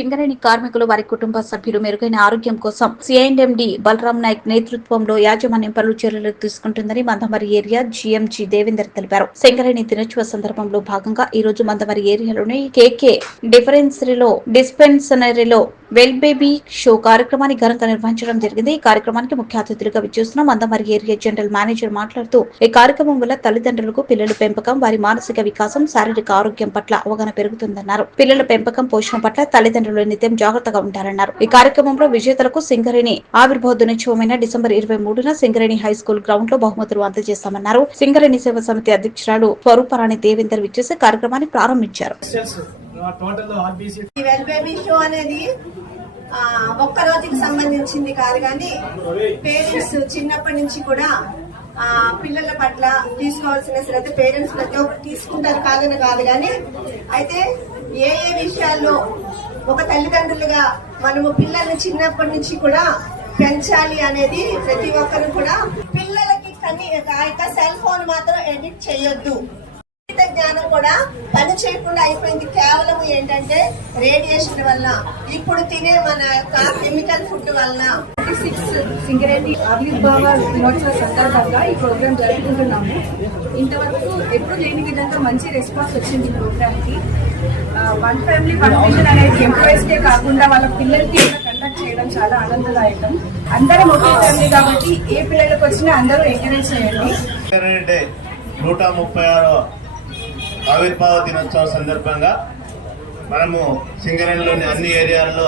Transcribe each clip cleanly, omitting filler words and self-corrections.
సింగరేణి కార్మికులు వారి కుటుంబ సభ్యులు మెరుగైన ఆరోగ్యం కోసం సిఐఎండి బలరాం నాయక్ నేతృత్వంలో యాజమాన్యం పలు చర్యలు తీసుకుంటుందని మందమరి ఏరియా జీఎంజీ దేవేందర్ తెలిపారు. సింగరేణి దినోత్సవ సందర్భంలో భాగంగా ఈ రోజు మందమరి ఏరియాలోని కేకే డిస్పెన్సరీలో వెల్ బేబీ షో కార్యక్రమాన్ని ఘనంగా నిర్వహించడం జరిగింది. ఈ కార్యక్రమానికి ముఖ్య అతిథులుగా విచ్చేస్తున్న మందమరి ఏరియా జనరల్ మేనేజర్ మాట్లాడుతూ ఈ కార్యక్రమం వల్ల తల్లిదండ్రులకు పిల్లల పెంపకం, వారి మానసిక వికాసం, శారీరక ఆరోగ్యం పట్ల అవగాహన పెరుగుతుందన్నారు. పిల్లల పెంపకం, పోషణ పట్ల తల్లిదండ్రులు నిత్యం జాగ్రత్తగా ఉంటారన్నారు. ఈ కార్యక్రమంలో విజేతలకు సింగరేణి ఆవిర్భావ దినోత్సవమైన డిసెంబర్ 23న సింగరేణి హై స్కూల్ గ్రౌండ్ లో బహుమతులు అందజేస్తామన్నారు. సింగరేణి సేవా సమితి అధ్యక్షురాలు స్వరూపరాణి దేవేందర్ విచ్చేసి కార్యక్రమాన్ని ప్రారంభించారు. ఒక్క రోజుకి సంబంధించింది కాదు, కానీ పేరెంట్స్ చిన్నప్పటి నుంచి కూడా పిల్లల పట్ల తీసుకోవాల్సిన శ్రద్ధ పేరెంట్స్ ప్రతి ఒక్కరు తీసుకుంటారు కాదని కాదు, కానీ అయితే ఏ విషయాల్లో ఒక తల్లిదండ్రులుగా మనము పిల్లల్ని చిన్నప్పటి నుంచి కూడా పెంచాలి అనేది ప్రతి ఒక్కరు కూడా పిల్లలకి సెల్ ఫోన్ మాత్రం ఎడిట్ చేయొద్దు. జ్ఞానం కూడా పని చేయకుండా అయిపోయింది. కేవలం ఏంటంటే రేడియేషన్ వల్ల, ఇప్పుడు తినే మన కెమికల్ ఫుడ్ వల్ల. సింగరేణి ఆవిర్భావ దినోత్సవ సందర్భంగా ఈ ప్రోగ్రామ్ జరుపుకుంటున్నాము. ఇంతవరకు ఎప్పుడు లేని విధంగా మంచి రెస్పాన్స్ వచ్చింది ఈ ప్రోగ్రామ్ కి. వన్ ఫ్యామిలీ వన్ మిషన్ అనేది ఎంప్లాయీస్ కే కాకుండా వాళ్ళ పిల్లలకి కూడా కండక్ట్ చేయడం చాలా ఆనందదాయకం. అందరం ఒకే ఫ్యామిలీ కాబట్టి ఏ పిల్లలకు వచ్చినా అందరూ ఎంకరేజ్ చేయండి. 136వ ఆవిర్భావ దినోత్సవ సందర్భంగా మనము సింగరేణిలోని అన్ని ఏరియాల్లో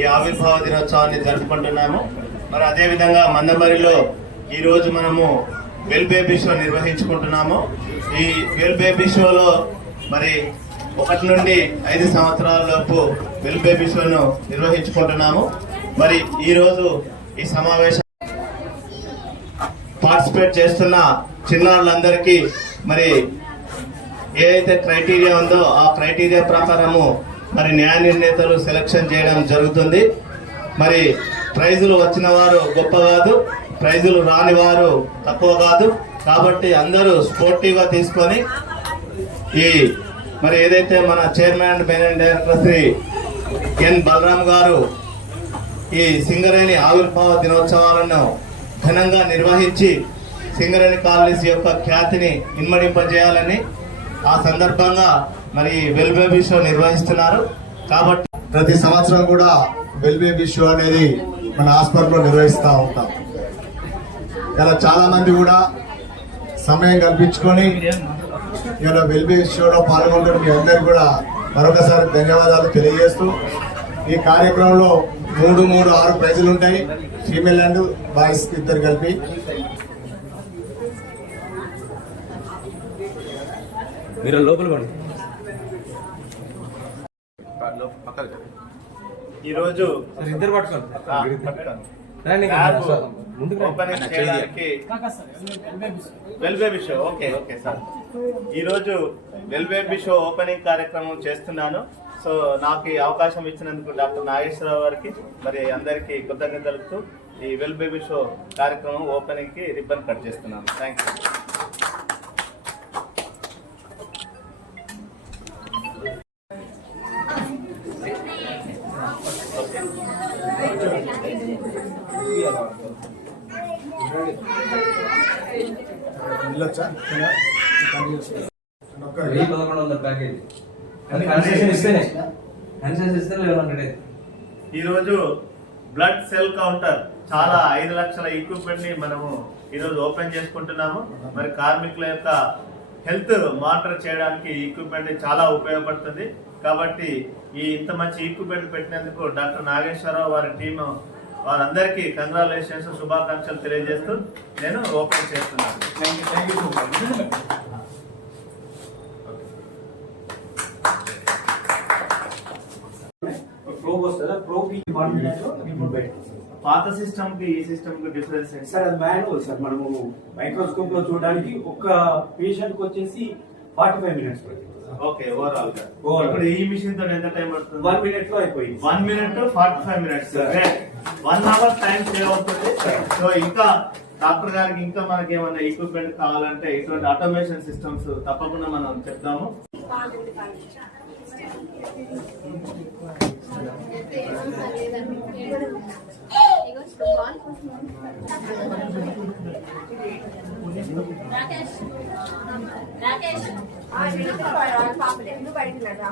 ఈ ఆవిర్భావ దినోత్సవాన్ని జరుపుకుంటున్నాము. మరి అదేవిధంగా మందమరిలో ఈరోజు మనము వెల్ బేబీ షో నిర్వహించుకుంటున్నాము. ఈ వెల్ బేబీ షోలో మరి 1 నుండి 5 సంవత్సరాల లోపు వెల్ బేబీ షోను నిర్వహించుకుంటున్నాము. మరి ఈరోజు ఈ సమావేశం పార్టిసిపేట్ చేస్తున్న చిన్నారులందరికీ మరి ఏదైతే క్రైటీరియా ఉందో ఆ క్రైటీరియా ప్రకారము మరి న్యాయ నిర్ణేతలు సెలక్షన్ చేయడం జరుగుతుంది. మరి ప్రైజులు వచ్చిన వారు గొప్ప కాదు, ప్రైజులు రాని వారు తక్కువ కాదు. కాబట్టి అందరూ స్పోర్టివ్గా తీసుకొని ఈ మరి ఏదైతే మన chairman and managing director Shri N Balram గారు ఈ సింగరేణి ఆవిర్భావ దినోత్సవాలను ఘనంగా నిర్వహించి సింగరేణి కాలనీస్ యొక్క ఖ్యాతిని ఇన్మడింపజేయాలని ఆ సందర్భంగా మరి వెల్ బేబీ షో నిర్వహిస్తున్నారు. కాబట్టి ప్రతి సంవత్సరం కూడా వెల్ బేబీ షో అనేది మన హాస్పిటల్లో నిర్వహిస్తూ ఉంటాం. ఇలా చాలా మంది కూడా సమయం కల్పించుకొని ఇలా వెల్ బేబీ షోలో పాల్గొంటున్న మీ అందరికీ కూడా మరొకసారి ధన్యవాదాలు తెలియజేస్తూ, ఈ కార్యక్రమంలో 6 ప్రైజులు ఉంటాయి, ఫీమేల్ అండ్ బాయ్స్ ఇద్దరు కలిపి. మీరు లోపల ఈరోజు ఇద్దరు well baby show okay sir. ఈరోజు వెల్ బేబీ షో ఓపెనింగ్ కార్యక్రమం చేస్తున్నాను. సో నాకు ఈ అవకాశం ఇచ్చినందుకు డాక్టర్ నాగేశ్వరరావు గారికి మరి అందరికీ కృతజ్ఞతలు తెలుపుతూ ఈ వెల్ బేబీ షో కార్యక్రమం ఓపెనింగ్ కి రిబ్బన్ కట్ చేస్తున్నాను. Thank you. ఈరోజు బ్లడ్ సెల్ కౌంటర్ చాలా 5 లక్షల ఎక్విప్మెంట్ ని మనము ఈరోజు ఓపెన్ చేసుకుంటున్నాము. మరి కార్మికుల యొక్క హెల్త్ మానిటర్ చేయడానికి ఈ ఎక్విప్మెంట్ చాలా ఉపయోగపడుతుంది. కాబట్టి ఈ ఇంత మంచి ఎక్విప్మెంట్ పెట్టినందుకు డాక్టర్ నాగేశ్వరరావు వారి టీం వారందరికీ కంగ్రాచులేషన్స్, శుభాకాంక్షలు తెలియజేస్తూ నేను ఓపెన్ చేస్తున్నాను. పాత సిస్టమ్ కి ఈ సిస్టమ్ కి డిఫరెన్స్ సార్? అది మాన్యువల్ సార్. మనము మైక్రోస్కోప్ లో చూడడానికి ఒక పేషెంట్ కి వచ్చేసి 45 మినిట్స్ పడుతుంది. ఓకే, ఓవరాల్ గా ఇప్పుడు ఈ మిషన్ తో ఎంత టైం పడుతుంది? 1 మినిట్ లో అయిపోయింది. 1 minute 45 minutes, 1 hour time save అవుతుంది. సో ఇంకా డాక్టర్ గారికి ఇంకా మనకి ఏమైనా ఎక్విప్మెంట్ కావాలంటే ఇటువంటి ఆటోమేషన్ సిస్టమ్స్ తప్పకుండా మనం చెప్తాము. పాపలే ఎందుకు పడుతున్నాడు